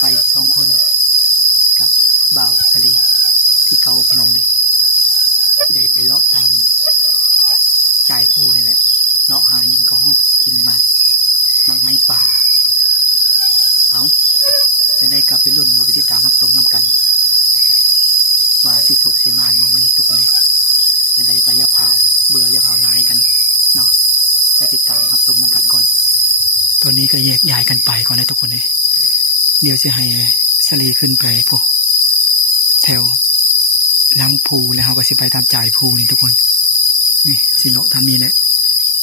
ไป2 คนกับบ่าวสลีที่เขาพนมเลยได้ไปเลาะตามชายผู้นี่แหละเลาะหายินของกินมันนักไม้ป่าเอาจะได้กลับไปรุ่นมาไปที่ตามรับชมน้ำกันว่าสิสุกสิมานมมันทุกคนเลยจะได้ไปยะเผาเบื่อยะเผานายกันเนาะไปติดตามรับชมน้ำกันก่อนตัวนี้ก็แยกย้ายกันไปก่อนนะทุกคนเลยเดี๋ยวจะให้สลีขึ้นไปพวกแถวล้างภูแล้วเขาก็สิไปตามจ่ายภูนี่ทุกคนนี่สิโลทำนี้แหละ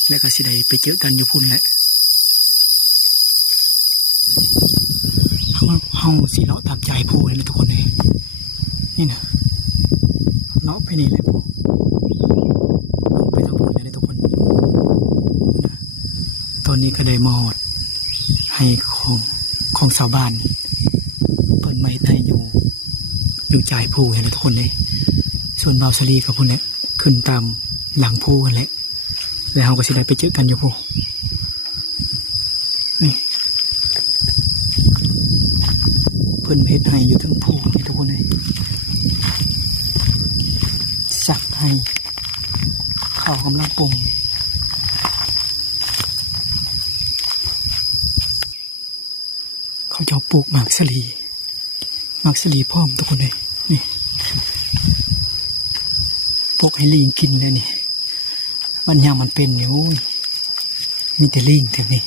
แล้วก็สิได้ไปเจอกันอยู่พุ่นแหละเขาสิเลาะตามจ่ายภูนี่ทุกคนเลยนี่นะเลาะไปนี่แหละลงไปทางพุ่นเลยทุกคนตอนนี้ก็ได้มอดให้ของชาวบ้านเปิดไม้ไทยอยู่จ่ายภูเห็นทุกคนเลยส่วนบ่าวสลีกับพุ่นเนี่ยขึ้นตามหลังภูกันแหละแล้วเราก็สิได้ไปเจอกันอยู่ภูนี่เพิ่นเพชรให้อยู่ทั้งภูนี่ทุกคนเลยสักให้ข้าวกำลังปรุงเขาจะปลูกหมากสลีพร้อมทุกคนเลยนี่ปลูกให้ลิงกินเลยนี่วันยามมันเป็นเนี่ยโอ้ยมีแต่ลิงแถวนี้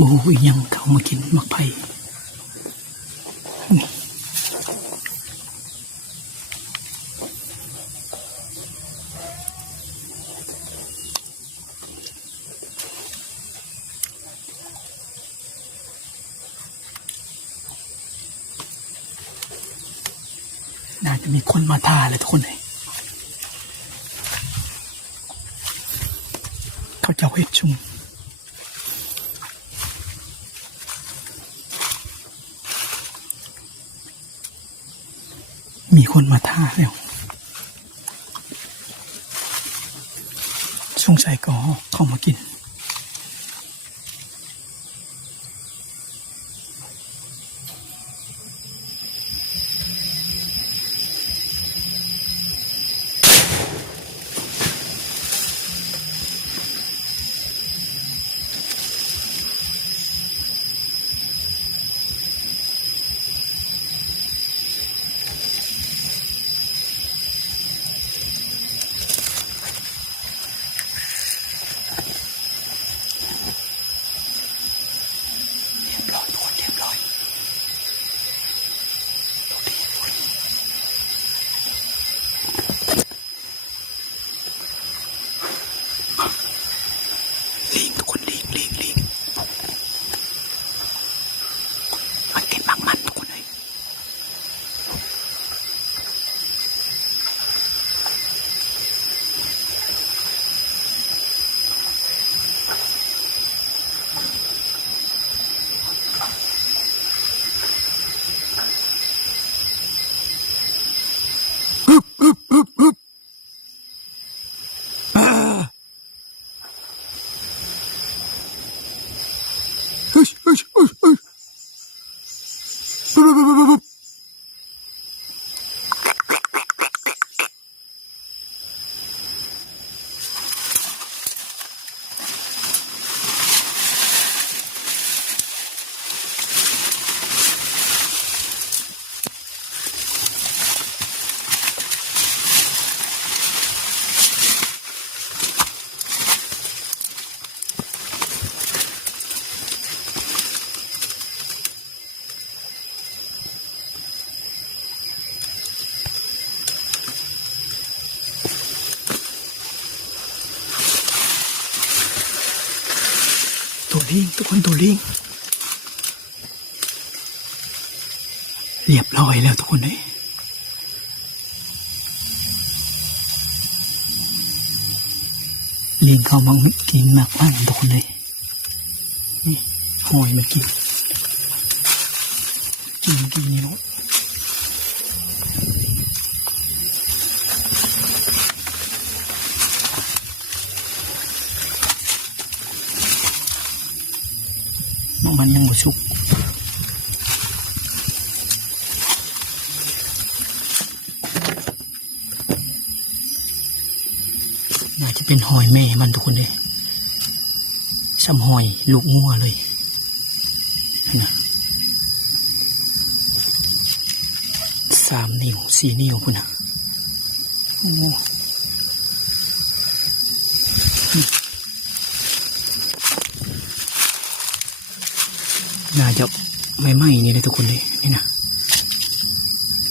โอ้ยยังเขามากินมักไผ่น่าจะมีคนมาท่าเลยทุกคนเลยเขาจะเฮ็ดชุมมีคนมาท่าแล้วสงสัยก็เข้ามากิน ลิงทุกคนตัวลิงเรียบร้อยแล้วทุกคนเลยลิงเข้ามากินมากมันทุกคนเลยนี่หอยมันกินนี่เนาะมันยังบ่สุกน่าจะเป็นหอยแม่มันทุกคนเลยซ้ำหอยลูกงัวเลยนะ3 นิ้ว 4 นิ้วพุ่นนะโอ้น่าจะไม่ไหม้นี่เลยทุกคนเลยนี่นะ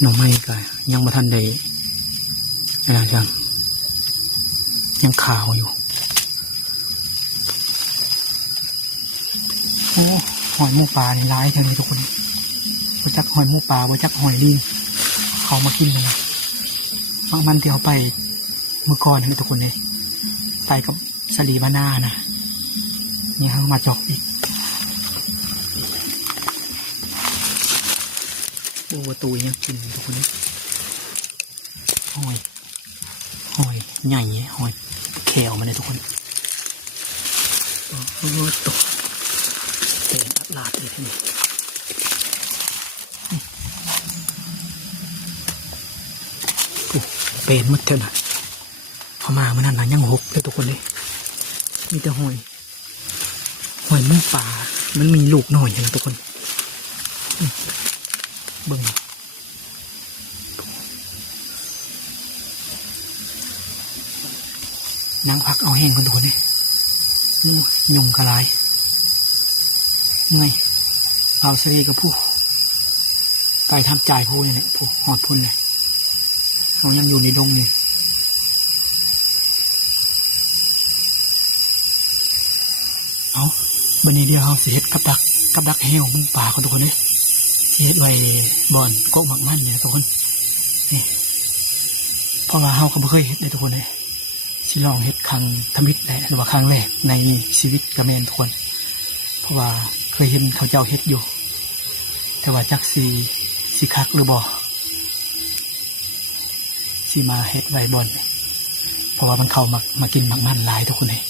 หน่อไม้ก็ยังมาทันได้อะไรจังยังขาวอยู่โอ้หอยหมูปลาในร้ายจังเลยทุกคนบ่จักหอยหมูปลาบ่จักหอยลิงเขามากินเลยนะบางมันที่เขาไปเมื่อก่อนเลยทุกคนเลยไปกับสลีบานานะนี่เขามาจอกอีกโอ้ตัวยังกินทุกคนหอยใหญ่หอยแขวมาเลยทุกคนโอ้ตัวเป็นอัดลาดเลยที่นี่เป็นมัดเท่านั้นเขามาเมื่อนั้นนะยังหกเลยทุกคนเลยมีแต่หอยเมื่อป่ามันมีลูกหน่อยนะทุกคนเบิ่งนั่งพักเอาแห้งคนทุกคนเลยยุงกระไรเมื่อยเอาเสรีกับผู้ไปทำจ่ายผู้เนี่ยผู้หอดพุ่นเลยเขายังอยู่ในดงนี่เอาบันนี้เดียวเขาเสียดกับดักแหวมึงป่าคนทุกคนเลยเสียดไว้บ่อนโกะหมักมันเนี่ยทุกคนนี่เพราะว่าเขาก็ไม่เคยเห็นเลยทุกคนเลยสิลองเห็ดครั้งทมิตแหละหรือว่าครั้งแรกในชีวิตกระแมนทุกคนเพราะว่าเคยเห็นเขาเจ้าเห็ดอยู่แต่ว่าจักสีคักหรือบ่สีมาเห็ดไว้บนเพราะว่ามันเข้ามากินหมักมันหลายทุกคนเลย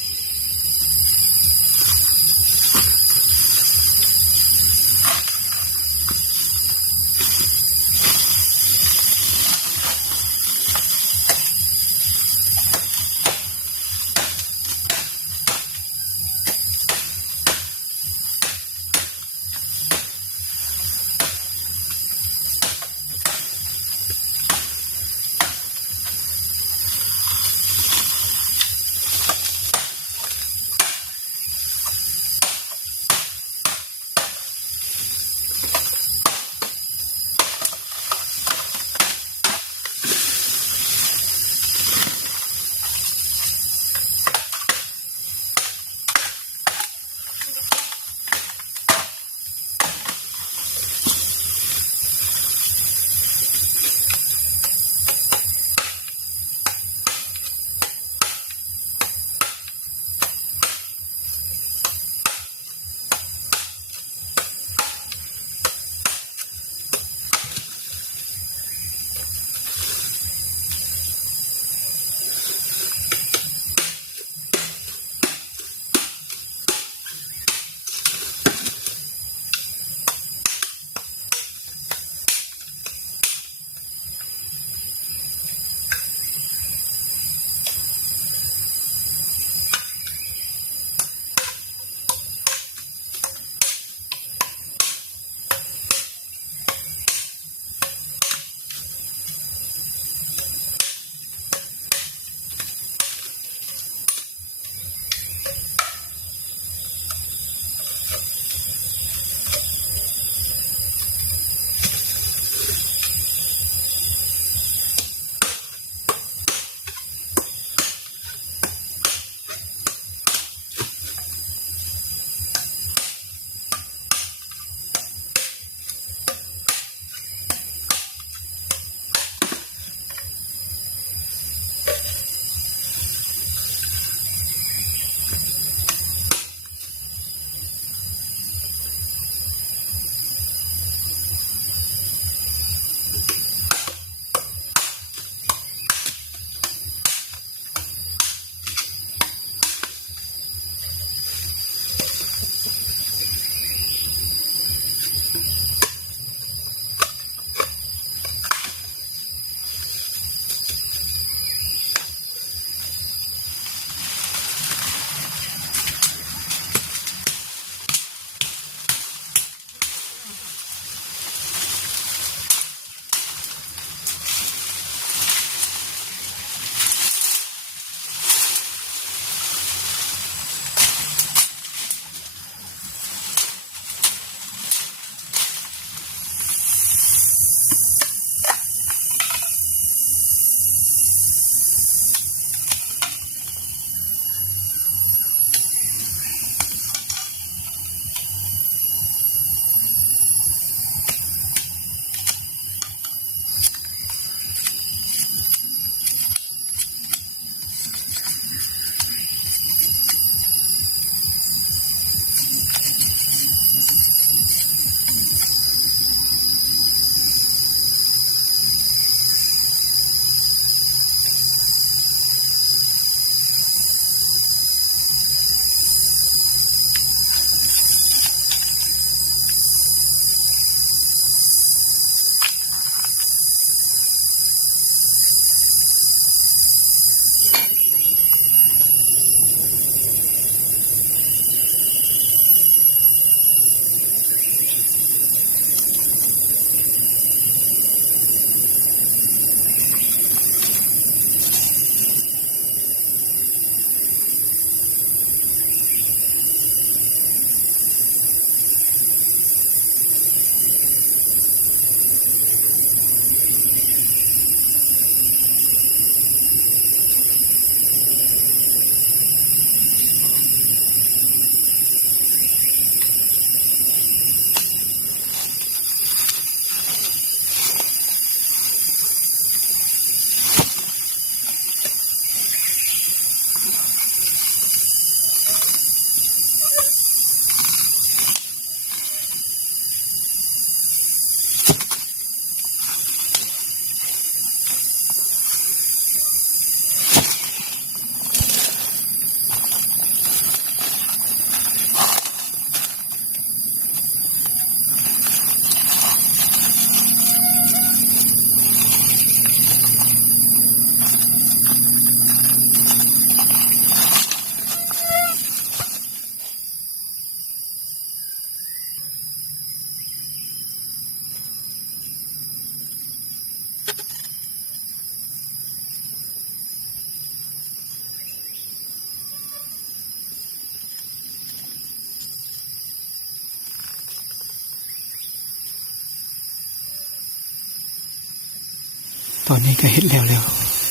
ตอนนี้ก็เฮ็ดแล้ว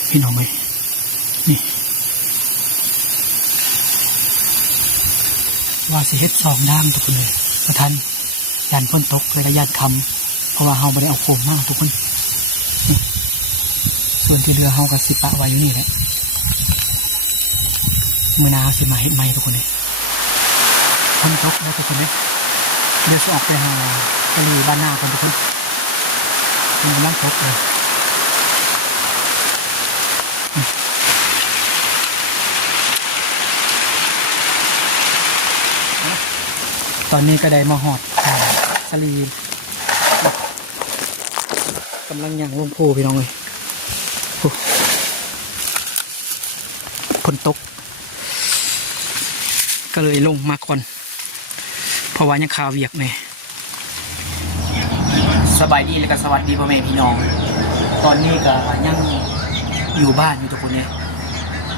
พี่น้องเอ้ยนี่ว่าสิเฮ็ด2ด้ามทุกคนเลยบ่ทันยานฝนตกเลยก็ยานค่ำเพราะว่าเฮาบ่ได้เอาโคมมาทุกคนนี่ส่วนที่เหลือเฮาก็สิปะไว้อยู่นี่แหละมื้อหน้าสิมาเฮ็ดใหม่ทุกคนเลยฝนตกแล้วทุกคนเลยเดี๋ยวสิออกไปหาทะเลบ้านนากันทุกคนมันกำลังตกเลยตอนนี้ก็ได้มาหอดสลีกำลังย่างลงโพพี่น้องเลยฝนตกก็เลยลงมาก่อนเพราะว่ายังข่าวเวียกเนี่ยสบายดีเลยก็สวัสดีพ่อแม่พี่น้องตอนนี้ก็ยังอยู่บ้านอยู่ทุกคนเนี่ย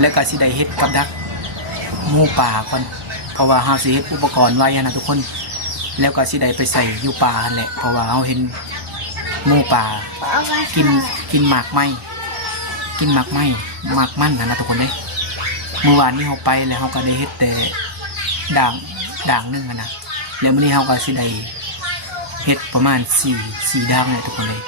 และก็สิได้เฮ็ดกับดักหมูป่าก่อนเพราะว่าเฮาสิเฮ็ดอุปกรณ์ไว้นะทุกคนแล้วก็สิได้ไปใส่อยู่ป่าหั่นแหละเพราะว่าเฮาเห็นหมูป่ากินหมากไม้หมากมันนะทุกคนเลยเมื่อวานนี้เฮาไปแล้วเฮาก็ได้เฮ็ดแต่ด่างนึงนะแล้วมื้อนี้เฮาก็สิได้เฮ็ดประมาณ4ด่างเลยทุกคนเลย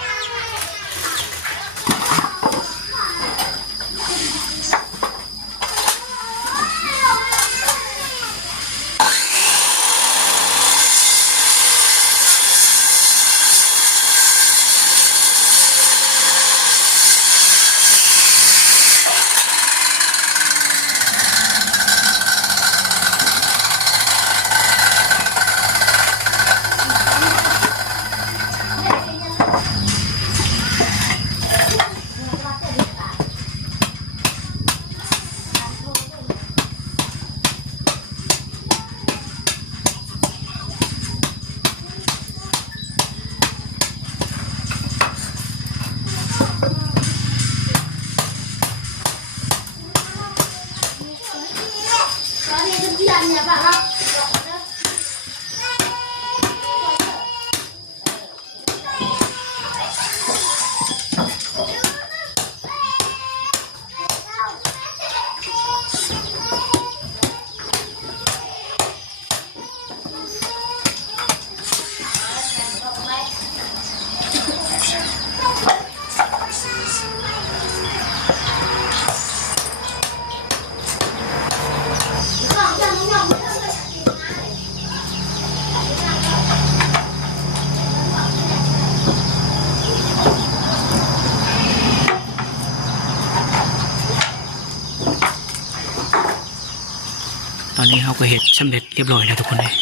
ตอนนี้เขาก็เห็ดสำเร็จเรียบร้อยแล้วทุกคนเลย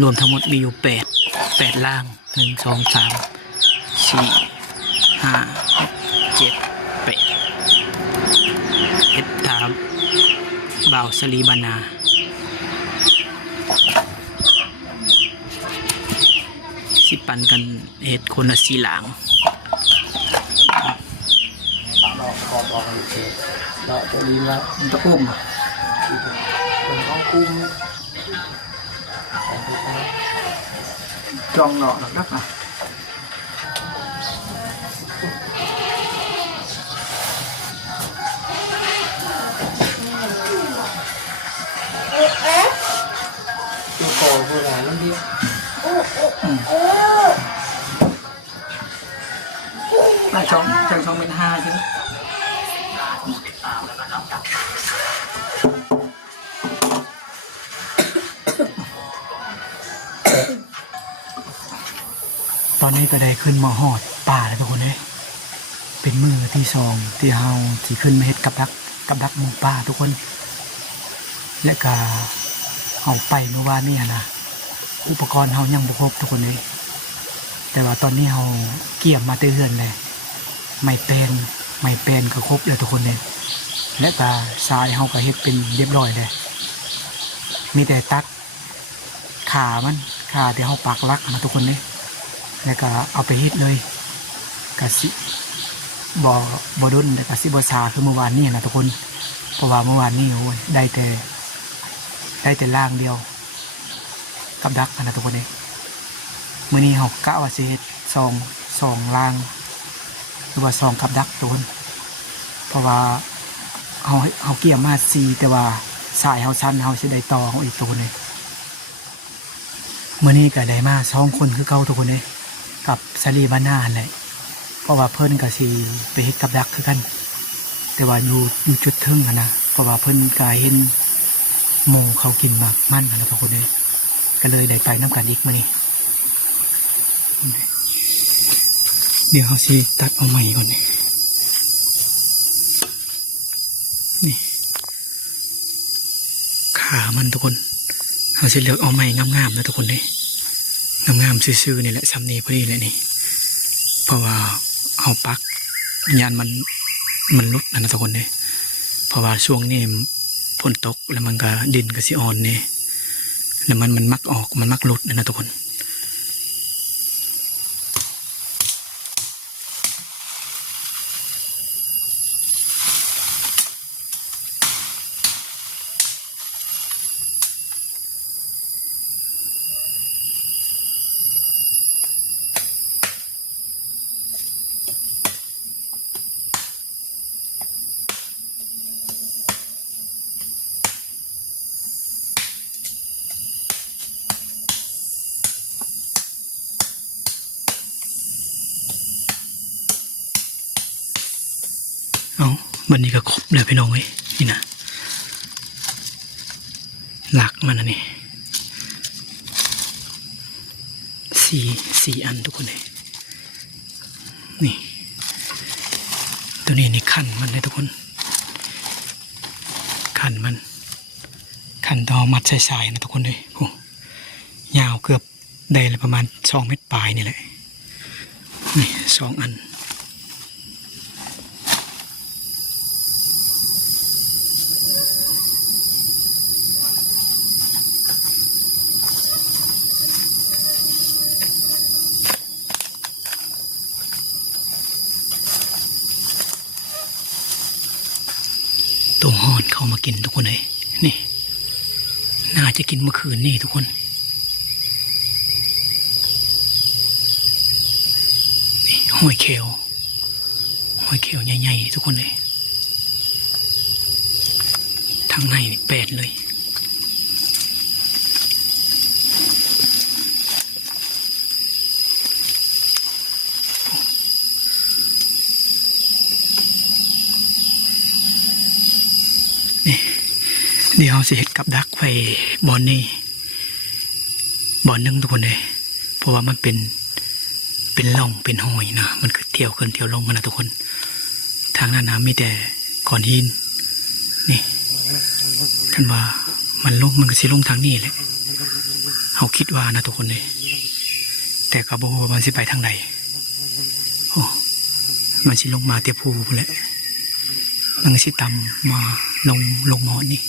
รวมทั้งหมดมีอยู่8ล่าง1 2 3 4 5 6 7 8เห็ดตามบ่าวสลีบานาสิปันกันเห็ดคนละ4หลางเราจะลีละตะปุ่มเป็นห้องคุ้มจองหล่อหลักนักอ่ะตัวโตคืออะไรนั่นดิน่าช่องเป็น5ใช่ไหมตอนนี้ก็ได้ขึ้นมาหอดป่าแล้วทุกคนเลยเป็นมือที่2ที่เฮาที่ขึ้นมาเฮ็ดกับดักหมูป่าทุกคนและก็เอาไปเมื่อวานนี่นะอุปกรณ์เฮายังบ่ครบทุกคนเลยแต่ว่าตอนนี้เฮาเกี่ยมมาเตือนเลยไม่เป็นก็ครบแล้วทุกคนเลยและก็ทรายเฮาก็เฮ็ดเป็นเรียบร้อยเลยมีแต่ตัดขาที่เฮาปักลักมาทุกคนเลยแล้วก็เอาไปเฮ็ดเลยกะสิบ่ดุนแต่กะสิบ่ซาคือเมื่อวานนี้นะทุกคนเพราะว่าเมื่อวานนี้โอ้ยได้แต่ล่างเดียวกับดักนะทุกคนเองมื้อนี้เฮากะว่าสิเฮ็ด2ล่าง รือว่า2กับดักตัวเพราะว่าเฮาเกี่ยมมา4แต่ว่าสายเฮาสั้นเฮาสิได้ต่อของอีกตัวนึงมื้อนี้ก็ได้มา2คนคือเก่าทุกคนเลยกับสลีบ้านนาแหละเพราะว่าเพิ่นก็สิไปเฮ็ดกับดักคือกันแต่ว่าอยู่จุดเทิงนะเพราะว่าเพิ่นก็เห็นหมูเขากินหมากมันนะทุกคนเลยก็เลยได้ไปน้ำกันอีกมื้อนี้เดี๋ยวเขาสิตัดเอาใหม่ก่อนนี่ขามันทุกคนเขาสิเลือกเอาใหม่งามๆนะทุกคนเลยงามๆซื่อๆนี่แหละซ้ำนี้พอดีเลยนี่เพราะว่าเอาปักยานมันลุดนะทุกคนเลยเพราะว่าช่วงนี้ฝนตกแล้วมันก็ดินก็สิอ่อนเนี่ยแล้วมันมักออกมันมักลุดนะทุกคนเอาวันนี้ก็ครบเลยพี่น้องเว้ยนี่นะหลักมันนะนี่สี่อันทุกคนเลยนี่ตัวนี้นี่ขันมันเลยทุกคนขันมันขันต่อมัดใส่ๆนะทุกคนเลยโอ้ยาวเกือบได้เลยประมาณ2 เมตรปลายนี่แหละนี่2 อันตัวห่อนเข้ามากินทุกคนเลยนี่น่าจะกินเมื่อคืนนี่ทุกคนนี่หอยเขลใหญ่ๆทุกคนเลยทางในนี่8เลยนี่เดี๋ยวสิเฮ็ดกับดักไว้บอนนี่บอนนึงทุกคนเลยเพราะว่ามันเป็นร่องเป็นหอยนะมันคือเที่ยวขึ้นเที่ยวลงกันนะทุกคนทางนั้นนะมีแต่ก้อนหินนี่ท่านว่ามันลงมันก็สิลงทางนี้แหละเขาคิดว่านะทุกคนเลยแต่ก็บอกว่ามันสิไปทางไหนโอ้มันสิลงมาเตียภูแหละมันก็สิต่ำมาลงหมอนี่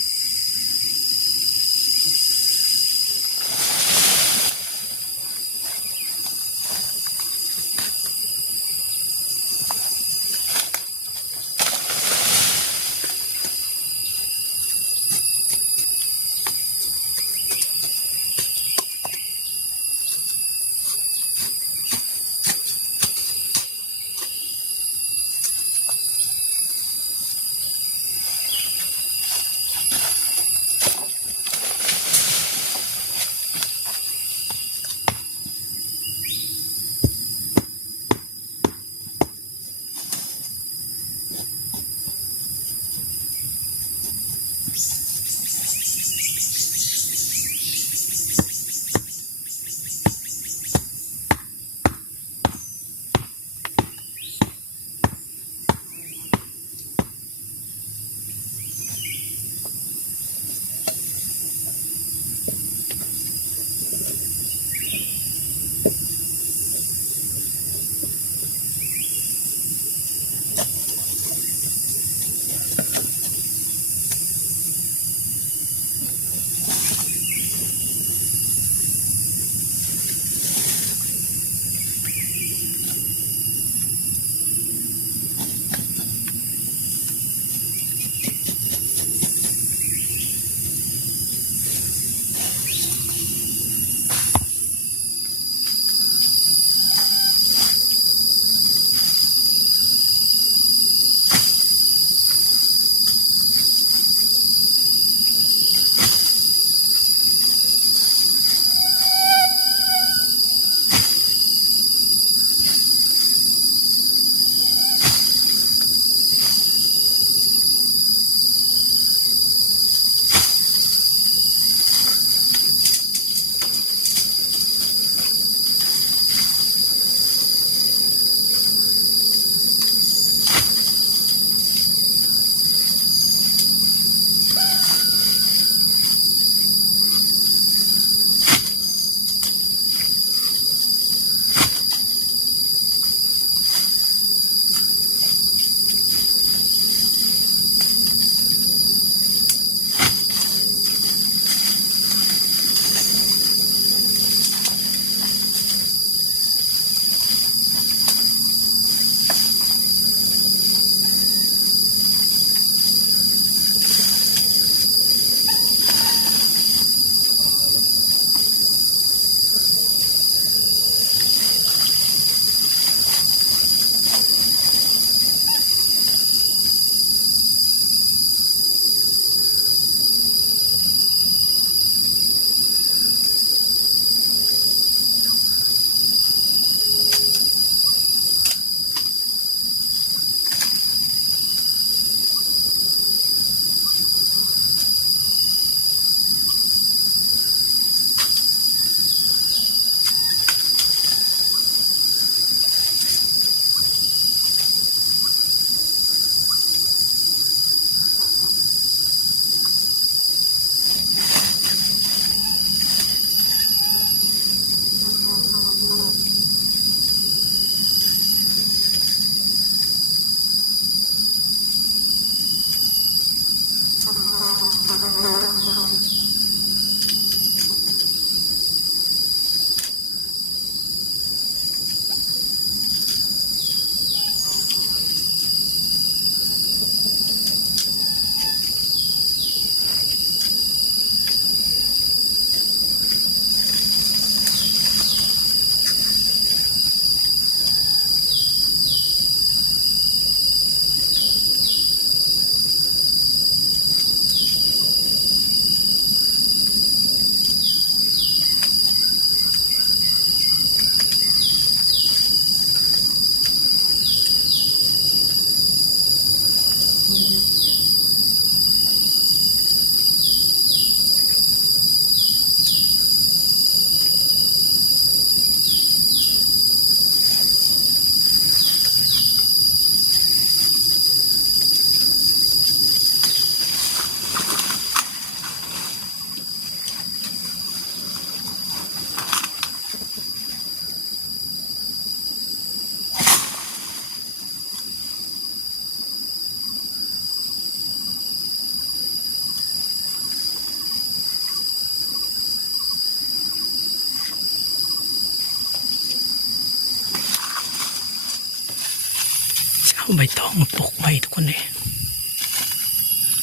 เอาใบตองมาปกไว้ทุกคนเลย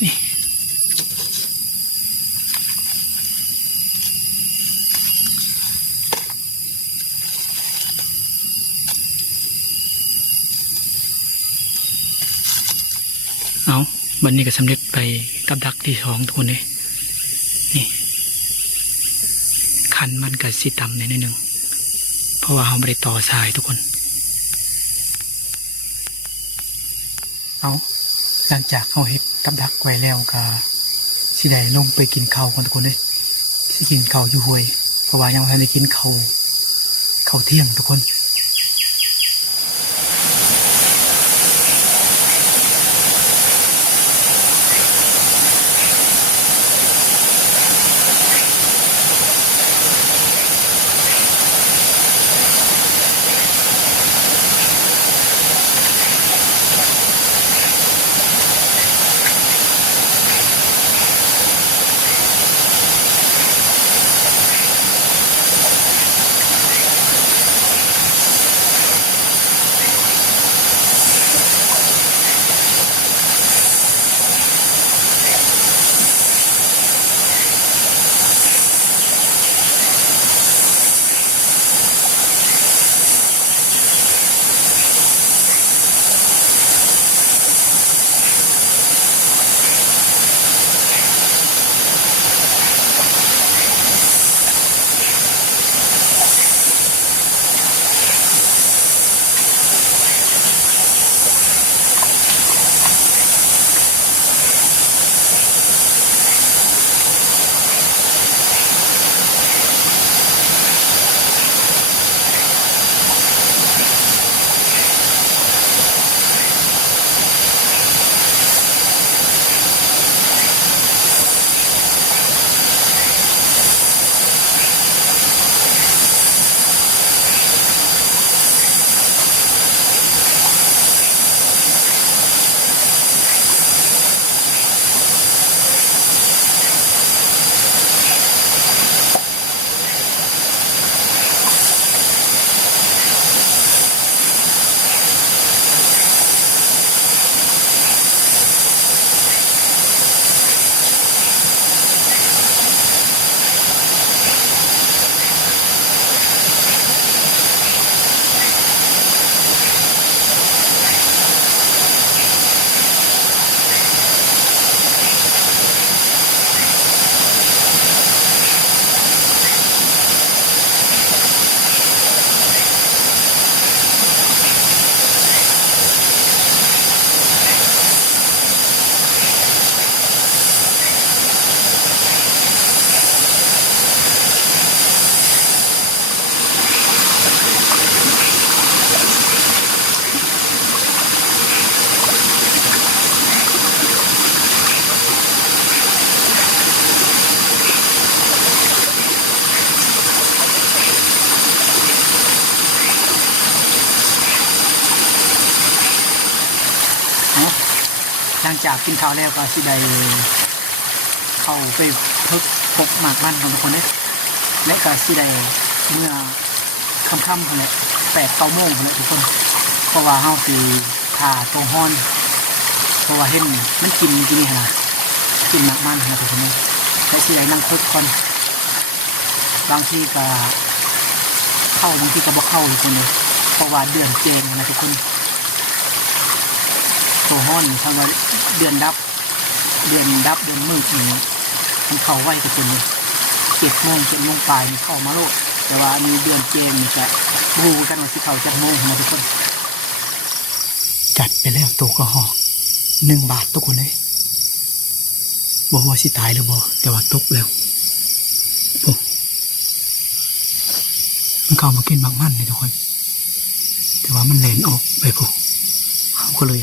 นี่เอาบันนี้ก็สำเร็จไปกับดักที่2ทุกคนเลยนี่คันมันก็สิต่ำนิดนึงเพราะว่าเราไม่ได้ต่อสายทุกคนเอาหลังจากเขาเฮ็ดกับดักไว้แล้วก็สิได้ลงไปกินข้าวกันทุกคนเลยสิกินข้าวอยู่ห้วยเพราะว่ายังไม่ได้กินข้าวเที่ยงทุกคนหลังจากกินข้าวแล้วก็สิได้เข้าไปพึกพบหมากมันของทุกคนเลยและก็สิได้เมื่อค่ำๆเลย8-9 โมงเลยทุกคนเพราะว่าเฮาสิถ่าตรงฮ้อนเพราะว่าเห็นมันกินนี่นะกินหมากมันนะทุกคนเลยและสิได้นั่งพึกก่อนบางทีก็เข้าบางทีก็บ่เข้าทุกคนเลยเพราะว่าเดือนเจนนะทุกคนตัวฮ้อนทางเดือนดับเดือนมืดนี่มันเข้าไว้กับตัวนี้7 โมงปลายเข้ามาโลดแต่ว่ามีเดือนเจนนี่จะรู้กันว่าสิเข้าจักโมงนะทุกคนจัดไปแล้วตัวกระหอก1 บาททุกคนเลยบ่ว่าสิตายหรือบ่แต่ว่าตกแล้วโอ้มันเข้ามากินบางมันนี่ทุกคนแต่ว่ามันแล่นออกไปพวกเขาก็เลย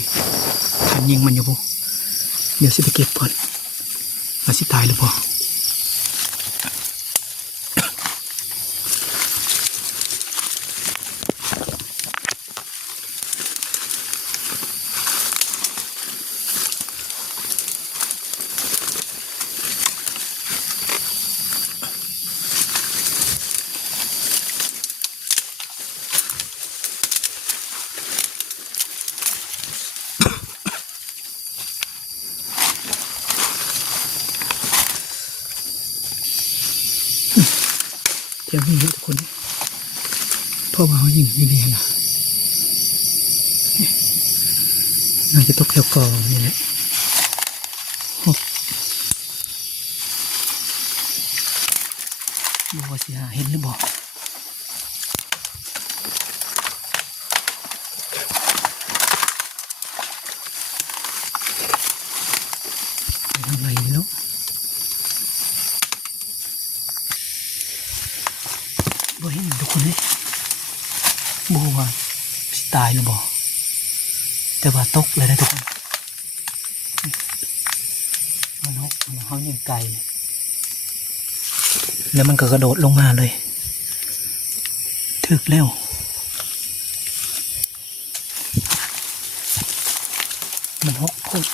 ทันยิงมันอยู่พวกเดี๋ยวสิไปเก็บก่อนว่าสิตายหรือบ่ แถวนี้ทุกคนเพราะว่าเขายิงนี่เนี่ยนะน่าจะตกแถวกองนี่แหละบอกว่าสิหาเห็นหรือบอกทำไมเนาะบ่เห็นทุกคนเลยบอกว่าสิตายหรือบอกแต่ว่าตกเลยนะทุกคนมันฮกมันเขายิงไกลแล้วมันก็กระโดดลงมาเลยถึกแล้วมันฮกโคตร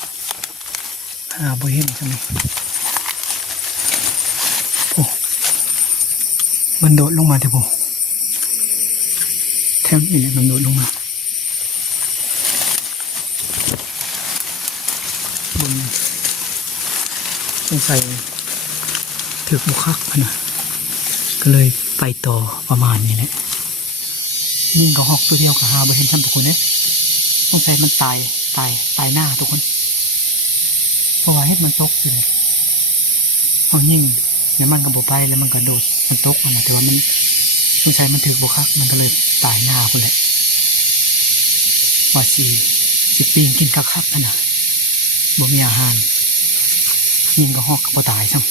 หาบ่เห็นใช่ไหมโอ้มันโดดลงมาเถอะผมแถวนี้เนี่ยมันโดดลงมาบนสงสัยถึกบุคักนะก็เลยไปต่อประมาณนี้แหละยิงกับฮอกตัวเดียวกับหาบ่เห็นซ้ำทุกคนเนี่ยสงสัยมันตายหน้าทุกคนเพราะว่าเฮ็ดมันตกอยู่เลยเอายิงแล้วมันก็บ่ไปแล้วมันก็โดดมันตกนะแต่ว่ามันสงสัยมันถึกบุคักมันก็เลยตายหน้าคนแหละว่าสิปีนกินคักๆนะบ่มีอาหารยิงกับฮอกก็บ่ตายซ้ำ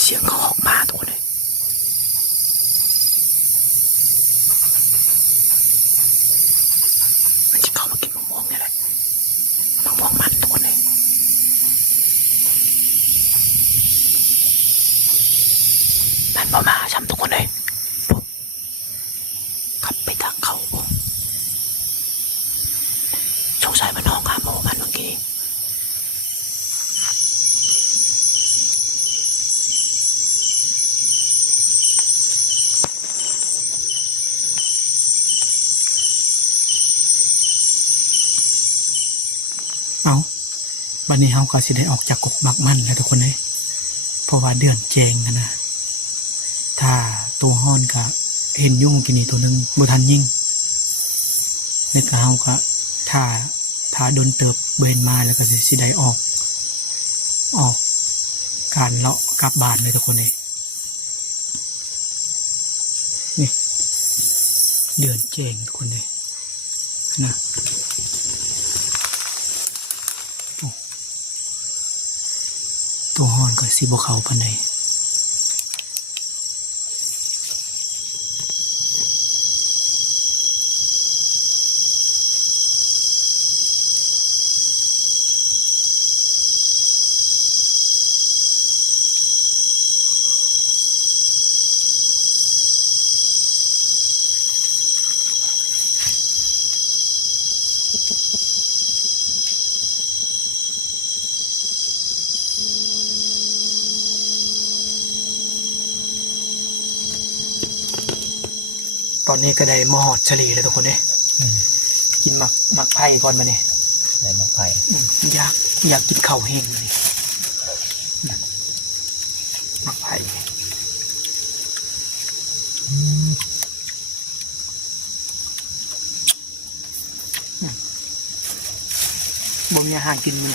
เสียงเขาออกมาทุกคนเลยมันจะเข้ามากินมะม่วงนี่แหละมะม่วงมันทุกคนเลยมันมาช้ำทุกคนเลยขับไปทางเขาสงสัยมันห้องหาหมูมันเมื่อกี้เอาวันนี้เขาก็สิได้ออกจากกกบักมันแล้วทุกคนเลยเพราะว่าเดือนแจงนะถ้าตัวห้อนก็เห็นยุ่งกินนี่ตัวหนึ่งบ่ทันยิ่งในกเขาก็ถ้าโดนเติบเบนมาแล้วก็สิได้ออกการเลาะกลับบ้านเลยทุกคนเลยนี่เดือนแจงทุกคนเลยนะตัวหอนก็สิบ่เข้าปานใดตอนนี้ก็ได้มอหอดเฉลี่เลยทุกคนเนี่ยกินหมักไผ่ก่อนมาเนี่ยได้หมักไผ่อยากกินข้าวแห้งเลยหมักไผ่บ่มีอาหารกินมัน